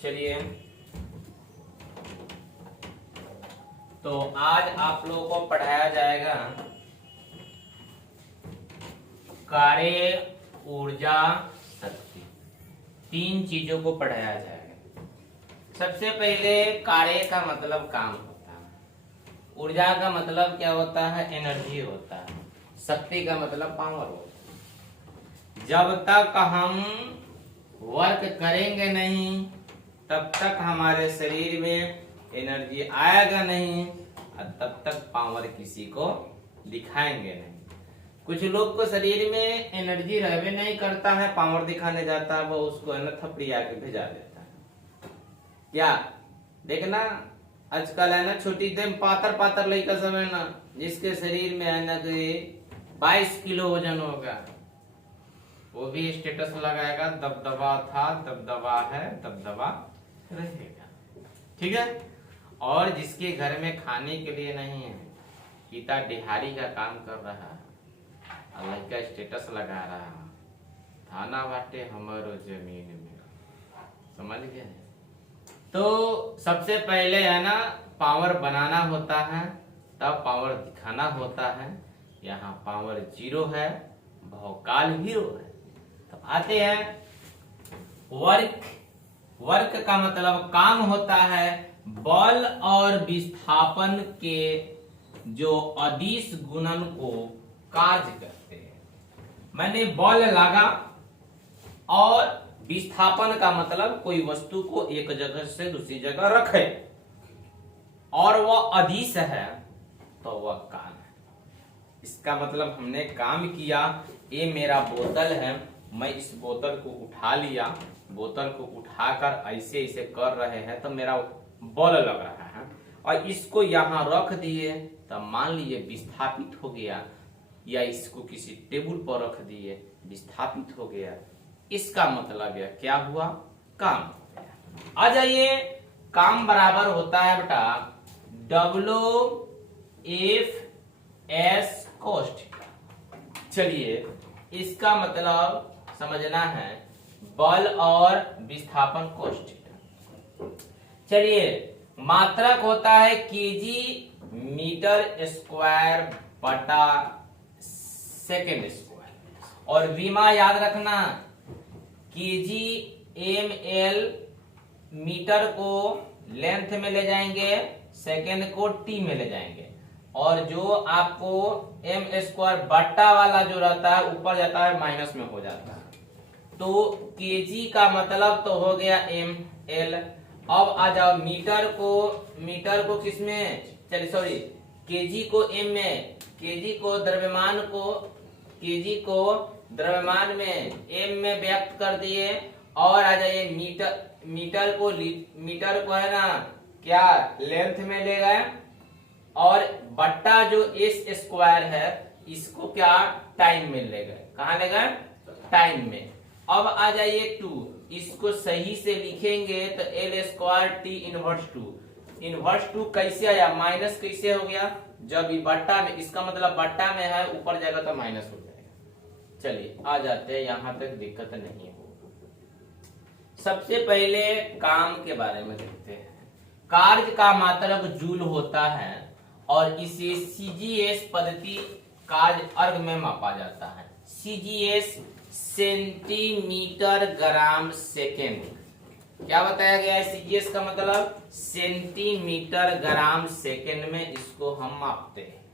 चलिए, तो आज आप लोगों को पढ़ाया जाएगा कार्य, ऊर्जा, शक्ति। तीन चीजों को पढ़ाया जाएगा। सबसे पहले कार्य का मतलब काम होता है, ऊर्जा का मतलब क्या होता है, एनर्जी होता है, शक्ति का मतलब पावर होता है। जब तक हम वर्क करेंगे नहीं तब तक हमारे शरीर में एनर्जी आएगा नहीं और तब तक पावर किसी को दिखाएंगे नहीं। कुछ लोग को शरीर में एनर्जी रहवे नहीं करता है, पावर दिखाने जाता है, वो उसको है ना थपड़िया के भेजा देता है। क्या देखना आजकल है ना, छोटी देम पातर पातर लड़का सब है ना, जिसके शरीर में है ना कि 22 किलो वजन होगा, वो भी स्टेटस लगाएगा दबदबा था, दबदबा है, दबदबा रहेगा। ठीक है। और जिसके घर में खाने के लिए नहीं है, पिता दिहाड़ी का काम कर रहा है, लड़का स्टेटस लगा रहा है, थाना बाटे हमारो जमीन में, समझ गए। तो सबसे पहले है ना पावर बनाना होता है, तब पावर दिखाना होता है। यहाँ पावर 0 है, भौकाल हीरो है। तो आते हैं वर्क। वर्क का मतलब काम होता है, बल और विस्थापन के जो अदिश गुणन को कार्य करते हैं। मैंने बल लगा, और विस्थापन का मतलब कोई वस्तु को एक जगह से दूसरी जगह रखे, और वह अदिश है तो वह काम है। इसका मतलब हमने काम किया, ये मेरा बोतल है, मैं इस बोतल को उठा लिया, बोतल को उठाकर ऐसे ऐसे कर रहे हैं तो मेरा बल लग रहा है, और इसको यहाँ रख दिए तो मान लीजिए विस्थापित हो गया, या इसको किसी टेबल पर रख दिए विस्थापित हो गया। इसका मतलब यह क्या हुआ, काम। आ जाइए, काम बराबर होता है बेटा WF कॉस्ट। चलिए, इसका मतलब समझना है बल और विस्थापन कॉस्ट। चलिए, मात्रक होता है केजी मीटर स्क्वायर बटा सेकेंड स्क्वायर, और विमा याद रखना केजी ml, मीटर को लेंथ में ले जाएंगे, सेकेंड को टी में ले जाएंगे, और जो आपको m स्क्वायर बट्टा वाला जो रहता है ऊपर जाता है माइनस में हो जाता है। तो केजी का मतलब तो हो गया ml। अब आ जाओ मीटर को किस में, चलिए सॉरी, केजी को m में, केजी को द्रव्यमान में m में व्यक्त कर दिए, और आ जाइए मीटर को है ना क्या लेंथ में ले गए, और बट्टा जो एस स्क्वायर है इसको क्या टाइम में ले गए, कहाँ ले गए, टाइम में। अब आ जाइए 2, इसको सही से लिखेंगे तो एल स्क्वायर टी इनवर्स 2 कैसे आया, माइनस कैसे हो गया, जब ये बट्टा में, इसका मतलब बट्टा में है, ऊपर जाएगा तो माइनस हो जाएगा। चलिए आ जाते हैं, यहां तक दिक्कत नहीं हो। सबसे पहले काम के बारे में देखते हैं। कार्य का मात्रक जूल होता है, और इसे सीजीएस पद्धति कार्य अर्ग में मापा जाता है। CGS centimetre gram second. क्या बताया गया है, सीजीएस का मतलब सेंटीमीटर ग्राम सेकेंड में इसको हम मापते हैं।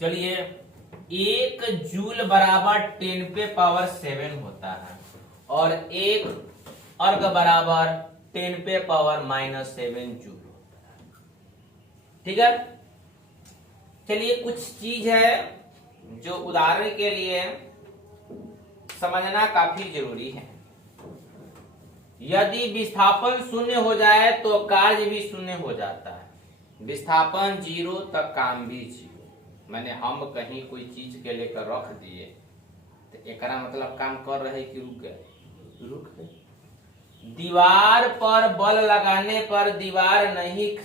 चलिए, 1 जूल बराबर 10 पे पावर 7 होता है, और 1 अर्ग बराबर 10 पे पावर -7 जूल होता है। ठीक है। चलिए, कुछ चीज है जो उदाहरण के लिए समझना काफी जरूरी है। यदि विस्थापन 0 हो जाए तो कार्य भी 0 हो जाता है। विस्थापन 0 तक काम भी 0। मैंने हम कहीं कोई चीज के लेकर रख दिए तो एकरा मतलब काम कर रहे कि रुक गए, रुक गए। दीवार पर बल लगाने पर दीवार नहीं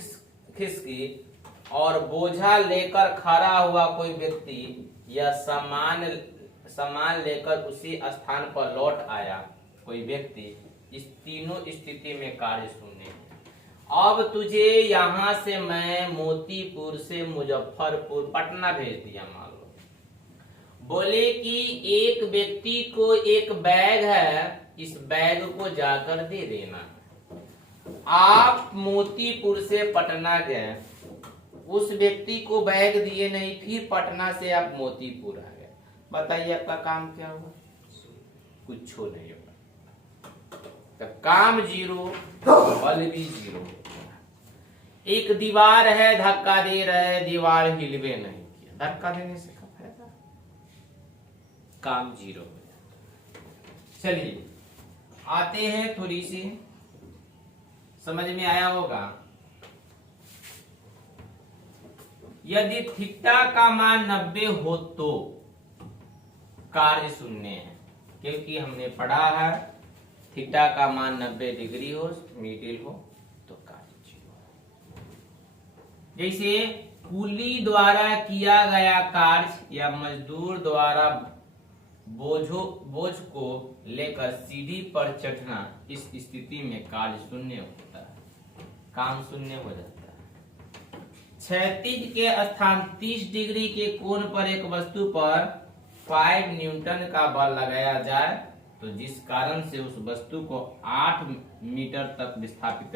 खिसकी, और बोझा लेकर खड़ा हुआ कोई व्यक्ति या सामान लेकर उसी स्थान पर लौट आया कोई व्यक्ति, इस तीनों स्थिति में कार्य शून्य है। अब तुझे यहाँ से मैं मोतीपुर से मुजफ्फरपुर पटना भेज दिया मान लो। बोले कि एक व्यक्ति को एक बैग है, इस बैग को जाकर दे देना। आप मोतीपुर से पटना गए, उस व्यक्ति को बैग दिए नहीं, फिर पटना से आप मोतीपुर आ गए। बताइए आपका काम क्या हुआ? कुछ नहीं होगा। तो काम जीरो, बल भी जीरो। एक दीवार है, धक्का दे रहे, दीवार हिलवे नहीं किया, धक्का देने से क्या फायदा? काम जीरो। चलिए आते हैं, थोड़ी सी समझ में आया होगा। यदि थीटा का मान 90 हो तो कार्य शून्य है, क्योंकि हमने पढ़ा है थीटा का मान 90 डिग्री हो, मिडिल हो तो कार्य जीरो। जैसे कुली द्वारा किया गया कार्य या मजदूर द्वारा बोझ को लेकर सीढ़ी पर चढ़ना, इस स्थिति में कार्य शून्य होता है, काम शून्य हो जाता है। क्षैतिज के स्थान 30 डिग्री के कोण पर एक वस्तु पर 5 न्यूटन का बल लगाया जाए तो जिस कारण से उस वस्तु को 8 मीटर तक विस्थापित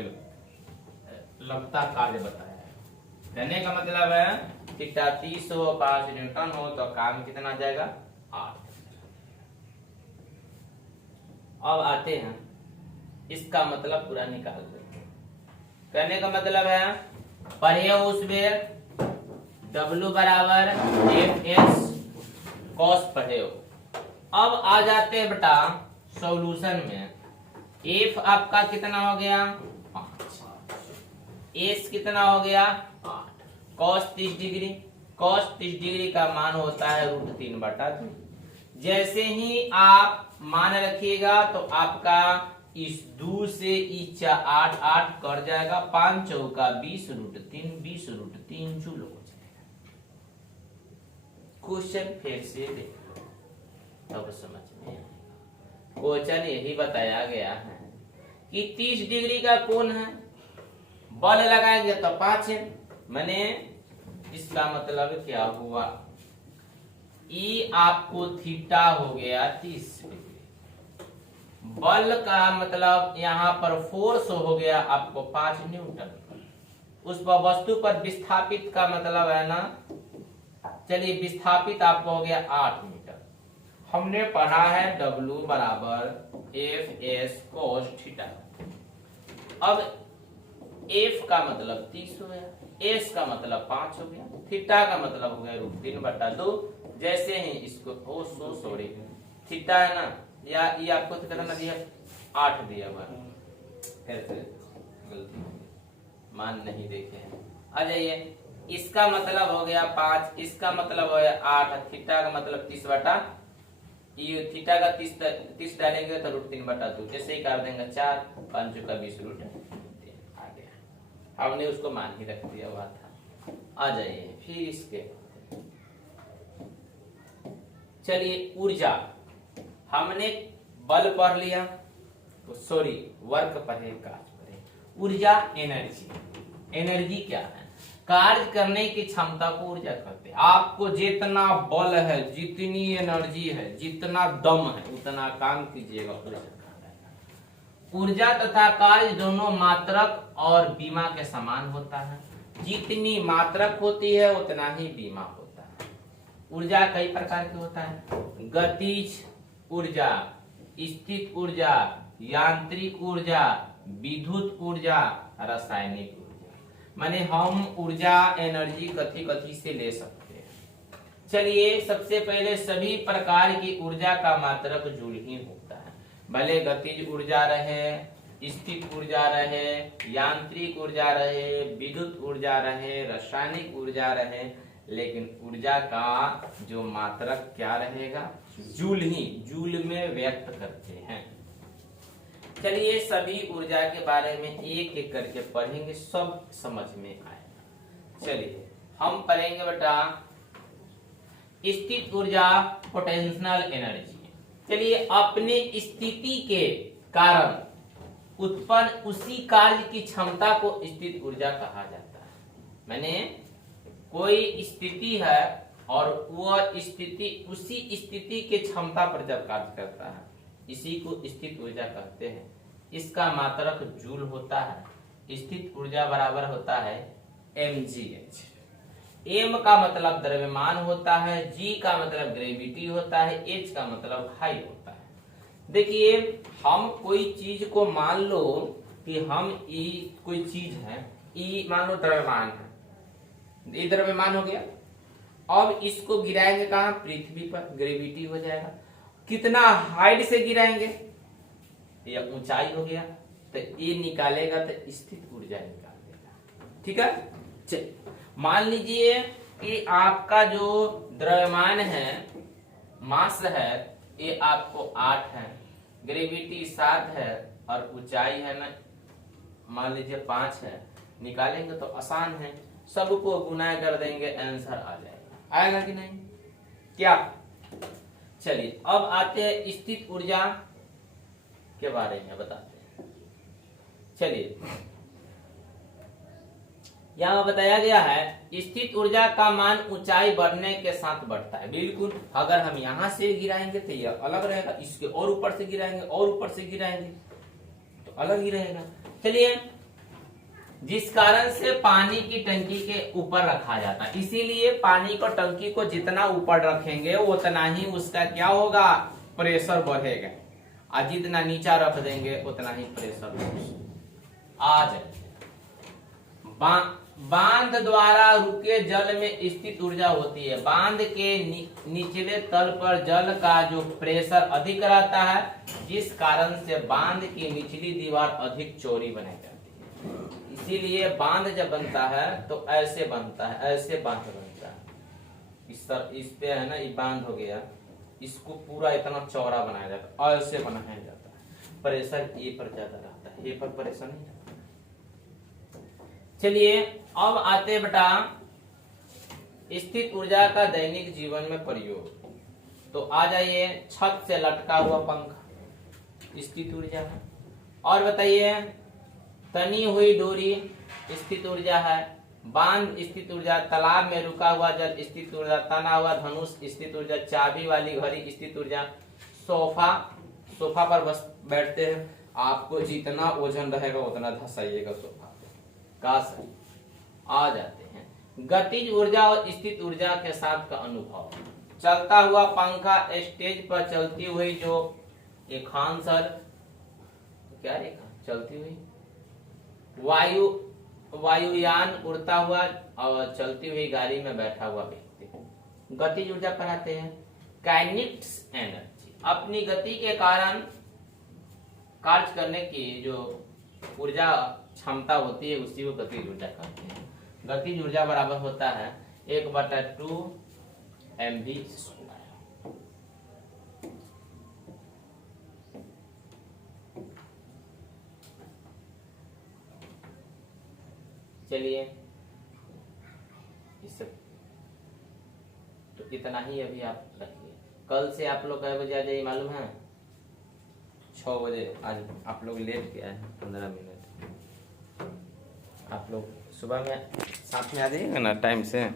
लगता कार्य बताया है। कहने का मतलब है थीटा 30 हो, 5 न्यूटन हो तो काम कितना आ जाएगा? 8। अब आते हैं, इसका मतलब पूरा निकाल देते हैं। कहने का मतलब है पढ़े हो उसमें W बराबर Fs cos पढ़े हो। अब आ जाते हैं बेटा सॉल्यूशन में। F आपका कितना हो गया? 5। S कितना हो गया? 8। cos 30 डिग्री, cos 30 डिग्री का मान होता है √3/2। जैसे ही आप मान रखिएगा तो आपका इस 2 से 8 8 कर जाएगा, 5 चौका 20 √3, 20 √3 जूल हो जाएगा। क्वेश्चन फिर से देखो तब समझ में आएगा। क्वेश्चन यही बताया गया है कि 30 डिग्री का कोण है, बल लगाएंगे तो 5 है, मैंने इसका मतलब क्या हुआ? ई आपको थीटा हो गया 30 डिग्री, बल का मतलब यहाँ पर फोर्स हो गया आपको 5 न्यूटन, उस पर वस्तु पर विस्थापित का मतलब है ना, चलिए विस्थापित आपको हो गया 8 मीटर। हमने पढ़ा है W बराबर Fs cos थीटा। अब F का मतलब 30 हो गया, S का मतलब 5 हो गया, थीटा का मतलब हो गया √3/2। जैसे ही इसको सॉरी थीटा है ना, या ये आपको कितना दिया? 8 दिया हुआ, फिर से गलती मान नहीं देखे हैं। आ जाइए, इसका मतलब हो गया 5, इसका मतलब हो गया 8, थीटा का मतलब 30/, ये थीटा का 30 डालेंगे तो √3/2, जैसे ही कर देंगे 4, 5 का 20 √3 आ गया। हमने उसको मान ही रख दिया हुआ था। आ जाइए फिर इसके, चलिए ऊर्जा, हमने बल पढ़ लिया, तो सॉरी वर्क पढ़े, कार्य पढ़े। ऊर्जा एनर्जी, एनर्जी क्या है? कार्य करने की क्षमता को ऊर्जा कहते हैं। आपको जितना बल है, जितनी एनर्जी है, जितना दम है, उतना काम कीजिएगा, ऊर्जा कहलाएगा। ऊर्जा तथा कार्य दोनों मात्रक और बीमा के समान होता है। जितनी मात्रक होती है उतना ही बीमा होता है। ऊर्जा कई प्रकार की होता है, गतिज ऊर्जा, स्थित ऊर्जा, यांत्रिक ऊर्जा, विद्युत ऊर्जा, रासायनिक ऊर्जा। माने हम ऊर्जा एनर्जी कथी कथी से ले सकते हैं। चलिए सबसे पहले सभी प्रकार की ऊर्जा का मात्रक जूल ही होता है, भले गतिज ऊर्जा रहे, स्थित ऊर्जा रहे, यांत्रिक ऊर्जा रहे, विद्युत ऊर्जा रहे, रासायनिक ऊर्जा रहे, लेकिन ऊर्जा का जो मात्रक क्या रहेगा? जूल ही, जूल में व्यक्त करते हैं। चलिए सभी ऊर्जा के बारे में एक एक करके पढ़ेंगे, सब समझ में आएगा। चलिए हम पढ़ेंगे बेटा स्थित ऊर्जा पोटेंशियल एनर्जी। चलिए, अपने स्थिति के कारण उत्पन्न उसी कार्य की क्षमता को स्थित ऊर्जा कहा जाता है। मैंने कोई स्थिति है और वह स्थिति उसी स्थिति के क्षमता पर जब कार्य करता है, इसी को स्थित ऊर्जा कहते हैं। इसका मात्रक जूल होता है। स्थित ऊर्जा बराबर होता है mgh। m का मतलब द्रव्यमान होता है, g का मतलब ग्रेविटी होता है, h का मतलब हाई होता है। देखिए, हम कोई चीज को मान लो कि हम कोई चीज है, मान लो द्रव्यमान है, ये द्रव्यमान हो गया। अब इसको गिराएंगे कहाँ? पृथ्वी पर, ग्रेविटी हो जाएगा। कितना हाइट से गिराएंगे? या ऊंचाई हो गया, तो ये निकालेगा तो स्थित ऊर्जा निकाल देगा। ठीक है, चलिए मान लीजिए कि आपका जो द्रव्यमान है, मास है, ये आपको 8 है, ग्रेविटी 7 है और ऊंचाई है ना, मान लीजिए 5 है। निकालेंगे तो आसान है, सबको गुना कर देंगे, आंसर आ जाएगा। आएगा कि नहीं? क्या? चलिए अब आते हैं स्थित ऊर्जा के बारे में बताते हैं। चलिए, यहाँ बताया गया है स्थित ऊर्जा का मान ऊंचाई बढ़ने के साथ बढ़ता है। बिल्कुल, अगर हम यहाँ से गिराएंगे तो यह अलग रहेगा, इसके और ऊपर से गिराएंगे और ऊपर से गिराएंगे तो अलग ही रहेगा। चलिए, जिस कारण से पानी की टंकी के ऊपर रखा जाता है, इसीलिए पानी को टंकी को जितना ऊपर रखेंगे उतना ही उसका क्या होगा? प्रेशर बढ़ेगा, और जितना नीचा रख देंगे उतना ही प्रेशर आ जाए। बांध द्वारा रुके जल में स्थित ऊर्जा होती है। बांध के निचले तल पर जल का जो प्रेशर अधिक रहता है, जिस कारण से बांध की निचली दीवार अधिक चौड़ी बनाई जाती है। इसीलिए बांध जब बनता है तो ऐसे बनता है, ऐसे बांध बनता है। इस पे है ना, ये बांध हो गया, इसको पूरा इतना चौड़ा बनाया जाता है, ऐसे बनाया जाता है। प्रेशर ए पर ज्यादा रहता है, ए पर प्रेशर नहीं रहता। चलिए अब आते बेटा स्थित ऊर्जा का दैनिक जीवन में प्रयोग। तो आ जाइए, छत से लटका हुआ पंखा स्थित ऊर्जा है। और बताइए, तनी हुई डोरी स्थित ऊर्जा है। बांध स्थित ऊर्जा, तालाब में रुका हुआ जल स्थित ऊर्जा, तना हुआ धनुष स्थित ऊर्जा, चाबी वाली घड़ी स्थित ऊर्जा, सोफा पर बस बैठते हैं, आपको जितना वजन रहेगा उतना धसाइएगा सोफा का सही आ जाते हैं। गतिज ऊर्जा और स्थित ऊर्जा के साथ का अनुभव। चलता हुआ पंखा, स्टेज पर चलती हुई जो रेखान सर, क्या रेखा? चलती हुई वायुयान, उड़ता हुआ और चलती हुई गाड़ी में बैठा हुआ व्यक्ति। गतिज ऊर्जा पढ़ाते हैं। काइनेटिक्स एनर्जी, अपनी गति के कारण कार्य करने की जो ऊर्जा क्षमता होती है उसी को गतिज ऊर्जा कहते हैं। गतिज ऊर्जा बराबर होता है 1/2 mv²। चलिए, इससे तो इतना ही अभी आप रखिए। कल से आप लोग कई बजे आ जाइए मालूम है? 6 बजे। आज आप लोग लेट के आए 15 मिनट। आप लोग सुबह में साथ में आ जाइएगा ना टाइम से।